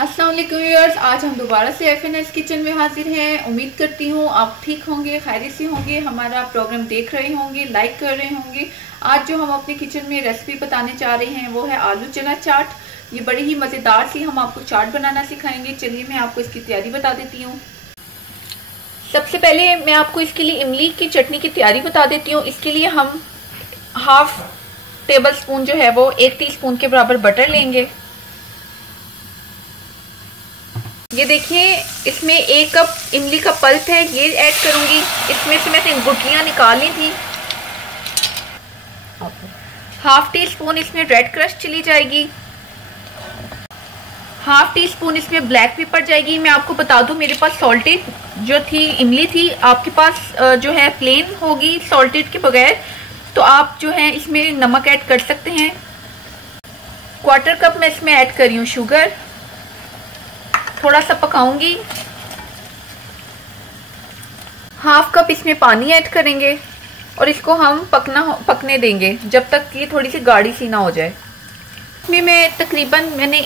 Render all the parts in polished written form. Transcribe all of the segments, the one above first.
अस्सलाम वालेकुम व्यूअर्स, आज हम दोबारा से FNS किचन में हाजिर हैं। उम्मीद करती हूँ आप ठीक होंगे, खैरियत से होंगे, हमारा प्रोग्राम देख रहे होंगे, लाइक कर रहे होंगे। आज जो हम अपने किचन में रेसिपी बताने जा रहे हैं वो है आलू चना चाट। ये बड़ी ही मज़ेदार सी हम आपको चाट बनाना सिखाएंगे। चलिए मैं आपको इसकी तैयारी बता देती हूँ। सबसे पहले मैं आपको इसके लिए इमली की चटनी की तैयारी बता देती हूँ। इसके लिए हम हाफ टेबल स्पून जो है वो 1 टीस्पून के बराबर बटर लेंगे। ये देखिए, इसमें 1 कप इमली का पल्प है, ये ऐड करूंगी। इसमें से मैंने गुठलियां निकाली थी। हाफ टी स्पून इसमें रेड क्रश चली जाएगी। हाफ टी स्पून इसमें ब्लैक पेपर जाएगी। मैं आपको बता दूं, मेरे पास सॉल्टेड जो थी इमली थी, आपके पास जो है प्लेन होगी सॉल्टेड के बगैर, तो आप जो है इसमें नमक ऐड कर सकते हैं। 1/4 कप मैं इसमें ऐड कर रही हूँ शुगर। थोड़ा सा पकाऊंगी। हाफ कप इसमें पानी ऐड करेंगे और इसको हम पकने देंगे जब तक ये थोड़ी सी गाढ़ी सी ना हो जाए। इसमें मैंने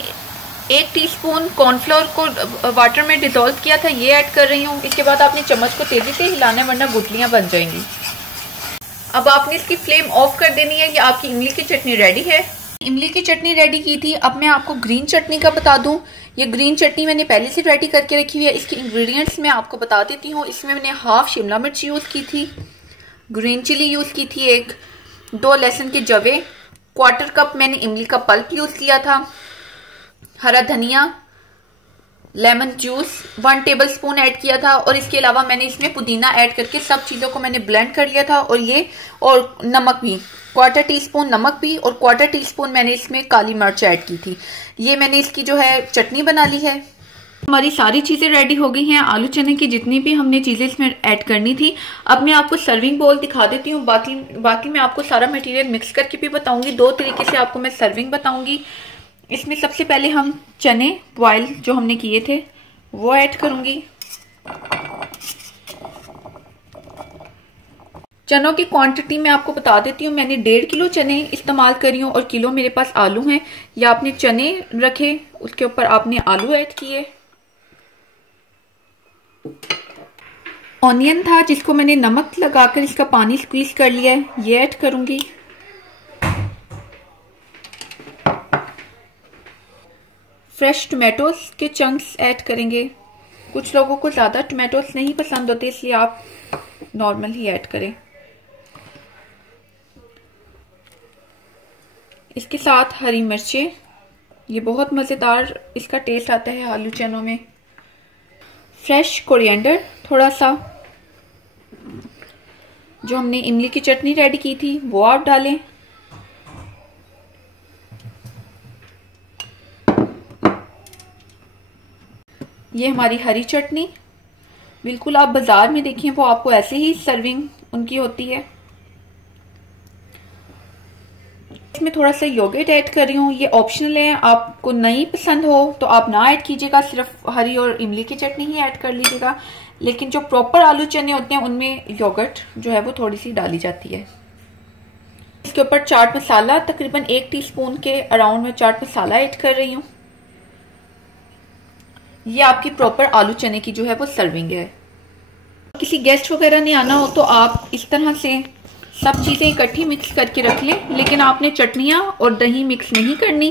1 टीस्पून कॉर्नफ्लोर को वाटर में डिसॉल्व किया था, ये ऐड कर रही हूँ। इसके बाद आपने चम्मच को तेजी से हिलाना है वरना गुठलियां बन जाएंगी। अब आपने इसकी फ्लेम ऑफ कर देनी है। ये आपकी इमली की चटनी रेडी है। इमली की चटनी रेडी की थी। अब मैं आपको ग्रीन चटनी का बता दूं। ये ग्रीन चटनी मैंने पहले से रेडी करके रखी हुई है। इसके इंग्रेडिएंट्स मैं आपको बता देती हूँ। इसमें मैंने हाफ शिमला मिर्च यूज़ की थी, ग्रीन चिली यूज़ की थी 2 लहसुन के जवे, 1/4 कप मैंने इमली का पल्प यूज़ किया था, हरा धनिया, lemon juice 1 table spoon add किया था, और इसके अलावा मैंने इसमें पुदीना ऐड करके सब चीज़ों को मैंने ब्लेंड कर लिया था। और नमक भी 1/4 टीस्पून नमक भी, और 1/4 टीस्पून मैंने इसमें काली मिर्च ऐड की थी। ये मैंने इसकी जो है चटनी बना ली है। हमारी सारी चीज़ें रेडी हो गई हैं। आलू चने की जितनी भी हमने चीज़ें इसमें ऐड करनी थी। अब मैं आपको सर्विंग बोल दिखा देती हूँ। बाकी मैं आपको सारा मटेरियल मिक्स करके भी बताऊंगी। 2 तरीके से आपको मैं सर्विंग बताऊंगी। इसमें सबसे पहले हम चने बॉयल जो हमने किए थे वो ऐड करूंगी। चनों की क्वांटिटी मैं आपको बता देती हूँ। मैंने 1.5 किलो चने इस्तेमाल करी हूँ और किलो मेरे पास आलू हैं। या आपने चने रखे, उसके ऊपर आपने आलू ऐड किए। ऑनियन था जिसको मैंने नमक लगाकर इसका पानी स्क्वीज कर लिया है, ये ऐड करूंगी। फ्रेश टोमेटोज के चंक्स ऐड करेंगे। कुछ लोगों को ज़्यादा टोमेटोज नहीं पसंद होते, इसलिए आप नॉर्मल ही ऐड करें। इसके साथ हरी मिर्चें, ये बहुत मज़ेदार इसका टेस्ट आता है आलू चनों में। फ्रेश कोरिएंडर थोड़ा सा, जो हमने इमली की चटनी रेडी की थी वो आप डालें। ये हमारी हरी चटनी, बिल्कुल आप बाजार में देखें वो आपको ऐसे ही सर्विंग उनकी होती है। इसमें थोड़ा सा योगर्ट ऐड कर रही हूँ, ये ऑप्शनल है। आपको नहीं पसंद हो तो आप ना ऐड कीजिएगा, सिर्फ हरी और इमली की चटनी ही ऐड कर लीजिएगा। लेकिन जो प्रॉपर आलू चने होते हैं उनमें योगर्ट जो है वो थोड़ी सी डाली जाती है। इसके ऊपर चाट मसाला तकरीबन 1 टीस्पून के अराउंड में चाट मसाला ऐड कर रही हूँ। ये आपकी प्रॉपर आलू चने की जो है वो सर्विंग है। किसी गेस्ट वगैरह ने आना हो तो आप इस तरह से सब चीज़ें इकट्ठी मिक्स करके रख लें। लेकिन आपने चटनियाँ और दही मिक्स नहीं करनी,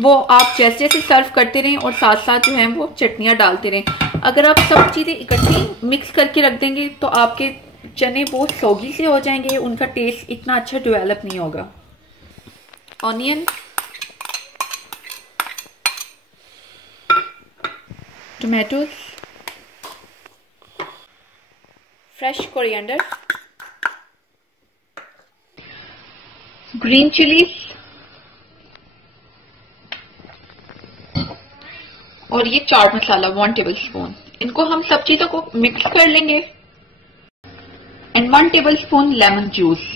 वो आप जैसे जैसे सर्व करते रहें और साथ साथ जो है वो चटनियाँ डालते रहें। अगर आप सब चीज़ें इकट्ठी मिक्स करके रख देंगे तो आपके चने बहुत सौगी से हो जाएंगे, उनका टेस्ट इतना अच्छा डेवलप नहीं होगा। Onion, tomatoes, fresh coriander, green chillies और ये चाट मसाला 1 टेबल स्पून। इनको हम सब चीजों को मिक्स कर लेंगे। And 1 table spoon lemon juice.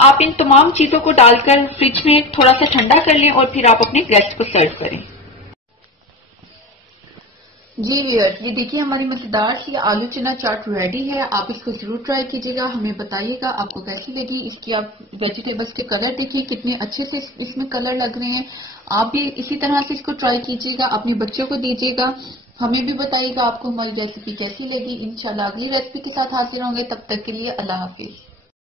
आप इन तमाम चीजों को डालकर फ्रिज में थोड़ा सा ठंडा कर लें और फिर आप अपने गेस्ट को सर्व करें। जी व्यूअर्स, ये देखिए हमारी मजेदार सी आलू चना चाट रेडी है। आप इसको जरूर ट्राई कीजिएगा, हमें बताइएगा आपको कैसी लगी। इसकी आप वेजिटेबल्स के कलर देखिए कितने अच्छे से इसमें कलर लग रहे हैं। आप भी इसी तरह से इसको ट्राई कीजिएगा, अपने बच्चों को दीजिएगा, हमें भी बताइएगा आपको हमारी रेसिपी कैसी लगी। इंशाल्लाह अगली रेसिपी के साथ हाजिर होंगे, तब तक के लिए अल्लाह हाफिज।